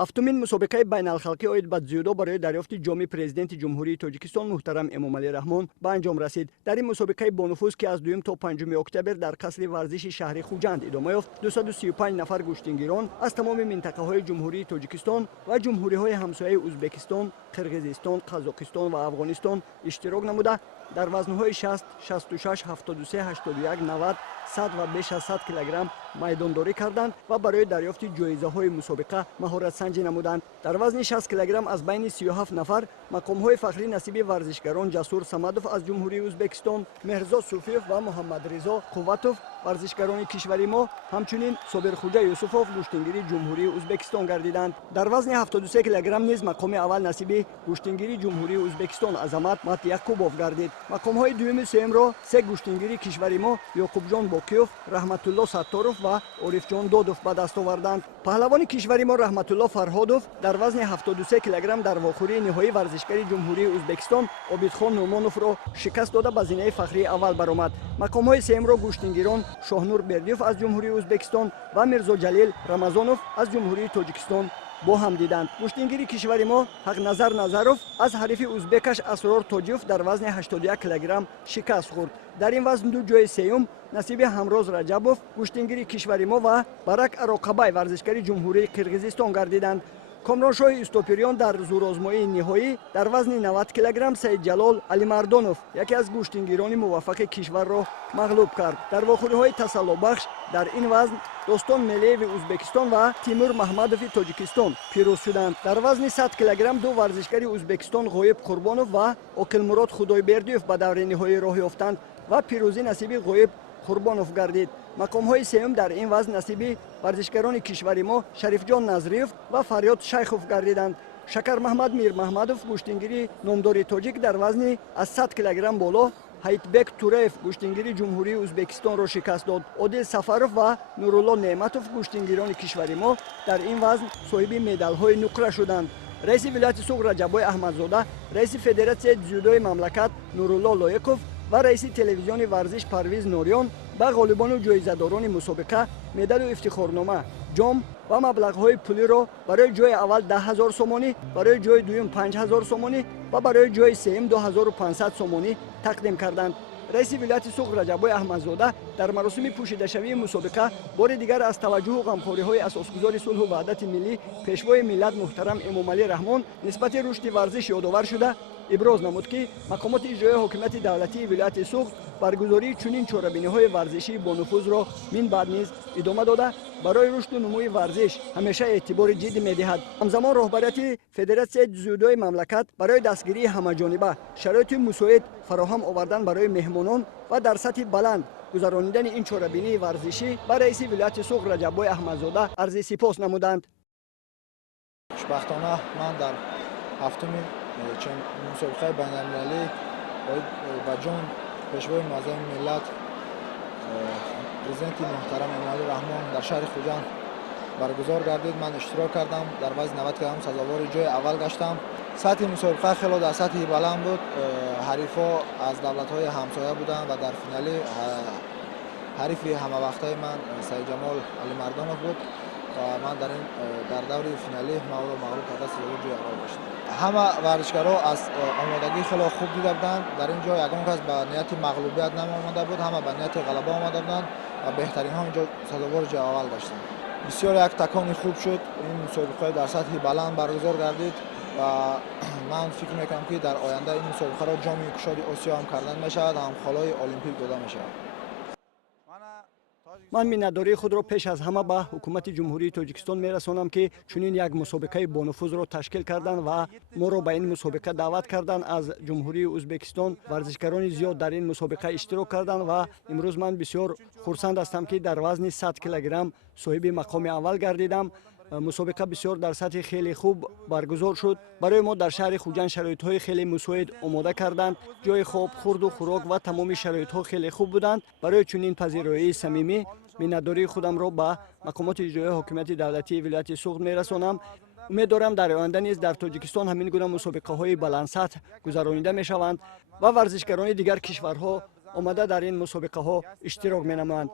ҳафтумин мусобиқаи байналхалқӣ оид ба дзюдо барои дарёфти ҷоми Президенти Ҷумҳурии Тоҷикистон муҳтарам Эмомалӣ Раҳмон ба анҷом расид. Дар ин мусобиқаи бонуфуз ки аз 2 то 5 октябр дар қасри варзиши шаҳри Khujand идома ёфт, 235 нафар гуштингирон аз тамоми минтақаҳои Ҷумҳурии Тоҷикистон ва ҷумҳуриҳои ҳамсояи Ӯзбекистон, Қирғизистон, Қазоқистон ва Афғонистон иштирок намуда дар вазнҳои 60, 66, 73, 81, 90, 100 ва беш аз 100 килограмм майдондорӣ карданд ва барои дарёфти ҷоизаҳои мусобиқа маҳоратсанҷӣ намуданд. Дар вазни 60 килограмм аз байни 37 нафар мақомҳои фахрӣ насиби варзишгарон Ҷасур Самадов аз ҷумҳурии Ӯзбекистон, Меҳрзод Суфиев ва Муҳаммадризо Қувватов варзишгарони кишвари мо, ҳамчунин Собирхуҷа Юсуфов гуштингири ҷумҳурии Ӯзбекистон гардиданд. Дар вазни 73 килограмм низ мақоми аввал насиби гуштингири ҷумҳурии Ӯзбекистон Азамат Матякубов гардид. мақомҳои дуюму сеюмро се гуштингири кишвари мо Ёқубҷон Бокиёв, Раҳматулло Сатторов ва Орифҷон Додов ба даст оварданд. паҳлавони кишвари мо Раҳматулло Фарҳодов дар вазни 73 килограмм дар вохӯрии ниҳоии варзишгари ҷумҳурии Ӯзбекистон Обидхон Нӯмоновро шикаст дода ба зинаи фахрии аввал баромад. мақомҳои сеюмро гуштингирон Шоҳнур Бердиев аз ҷумҳурии Ӯзбекистон ва Мирзоҷалил Рамазонов аз ҷумҳурии Тоҷикистон бо ҳам диданд. гуштингири кишвари мо Ҳақназар Назаров аз ҳарифи ӯзбекаш Асрор Тоҷиев дар вазни 81 килограмм шикаст хӯрд. дар ин вазн ду ҷои сеюм насиби Ҳамроз Раҷабов гуштингири кишвари мо ва Барак Ароқабай варзишгари ҷумҳурии Қирғизистон гардиданд. Комроншоҳи Истопириён дар зӯрозмоии ниҳоӣ дар вазни 90 килограмм Саидҷалол Алимардонов яке аз гуштингирони муваффақи кишварро мағлуб кард. дар вохӯриҳои тасаллубахш дар ин вазн Достон Мелееви Ӯзбекистон ва Тимур Маҳмадови Тоҷикистон пирӯз шуданд. дар вазни 100 килограмм ду варзишгари Ӯзбекистон Ғоиб Қурбонов ва Оқилмурод Худойбердиев ба даври ниҳоӣ роҳ ёфтанд ва пирӯзӣ насиби Ғоиб Қурбонов гардид. мақомҳои сеюм дар ин вазн насиби варзишгарони кишвари мо Шарифҷон Назриев ва Фарёд Шайхов гардиданд. Шакармаҳмад Мирмаҳмадов гуштингири номдори тоҷик дар вазни аз 100 килограмм боло Ҳайтбек Туреев гуштингири ҷумҳурии Ӯзбекистонро шикаст дод. Одил Сафаров ва Нурулло Неъматов гуштингирони кишвари мо дар ин вазн соҳиби медалҳои нуқра шуданд. раиси вилояти Суғд Раҷабой Аҳмадзода, раиси Федератсияи дзюдои мамлакат Нурулло Лоеков ва раиси телевизиони варзиш Парвиз Нориён ба ғолибону ҷоизадорони мусобиқа медалу ифтихорнома, ҷом ва маблағҳои пулиро барои ҷои аввал 10 000 сомонӣ, барои ҷои дуюм 5 000 сомонӣ ва барои ҷои сеюм 2500 сомонӣ тақдим карданд. раиси вилояти Суғд Раҷабой Аҳмадзода дар маросими пӯшидашавии мусобиқа бори дигар аз таваҷҷӯҳу ғамхориҳои асосгузори сулҳу ваҳдати миллӣ пешвои миллат муҳтарам Эмомалӣ Раҳмон нисбати рушди варзиш ёдовар шуда иброз намуд, ки мақомоти иҷроии ҳокимияти давлатии вилояти Суғд баргузории чунин чорабиниҳои варзишии бонуфузро мин баъд низ идома дода барои рушду нумӯи варзиш ҳамеша эътибори ҷиддӣ медиҳад. ҳамзамон роҳбарияти Федератсияи дзюдои мамлакат барои дастгирии ҳамаҷониба шароити мусоид фароҳам овардан барои меҳмонон ва дар сатҳи баланд гузарондани ин чорабинии варзишӣ ба раиси вилояти Суғд Раҷабой Аҳмадзода арзи сипос намуданд. хушбахтона ман дар ҳафтумин мусобиқаи байналмилалӣ ба ҷон пешвои муаззами миллат президенти муҳтарам Эмомалӣ Раҳмон дар шаҳри Khujand баргузор гардид. ман иштирок кардам, дар вазни 90 килограмм сазовори ҷои аввал гаштам. сатҳи мусобиқа хело дар сатҳи баланд буд. ҳарифо аз давлатҳои ҳамсоя буданд ва дар финалӣ ҳарифи ҳамавақтаи ман Саидҷамол Алимардонов буд ва ман дар даври финалӣ маъмурро мағлуб карда сазовори ҷои аввал гаштам. ҳама варзишгаро аз омодагӣ хело хуб дида буданд. дар ин ҷо ягон кас ба нияти мағлубият намеомада буд, ҳама ба нияти ғалаба омада буданд ва беҳтаринҳо инҷо сазовори ҷои аввал гаштанд. бисёр як такони хуб шуд. ин мусобиқаи дар сатҳи баланд баргузор гардид ва ман фикр мекунам, ки дар оянда ин мусобиқаро ҷоми кушоди Осиё ҳам кардан мешавад, ҳам холои олимпик дода мешавад. ман миннатдории худро пеш аз ҳама ба ҳукумати ҷумҳурии Тоҷикистон мерасонам, ки чунин як мусобиқаи бонуфузро ташкил карданд ва моро ба ин мусобиқа даъват карданд. аз ҷумҳурии Ӯзбекистон варзишгарони зиёд дар ин мусобиқа иштирок карданд ва имрӯз ман бисёр хурсанд ҳастам, ки дар вазни 100 килограмм соҳиби мақоми аввал гардидам. мусобиқа бисёр дар сатҳи хеле хуб баргузор шуд. барои мо дар шаҳри Khujand шароитҳои хеле мусоид омода карданд. ҷои хоб, хурду хӯрок ва тамоми шароитҳо хеле хуб буданд. барои чунин пазироии самимӣ миннатдории худамро ба мақомоти иҷроии ҳокимияти давлатии вилояти Суғд мерасонам. умед дорам дар оянда низ дар Тоҷикистон ҳамин гуна мусобиқаҳои баландсатҳ гузаронида мешаванд ва варзишгарони дигар кишварҳо омада дар ин мусобиқаҳо иштирок менамоянд.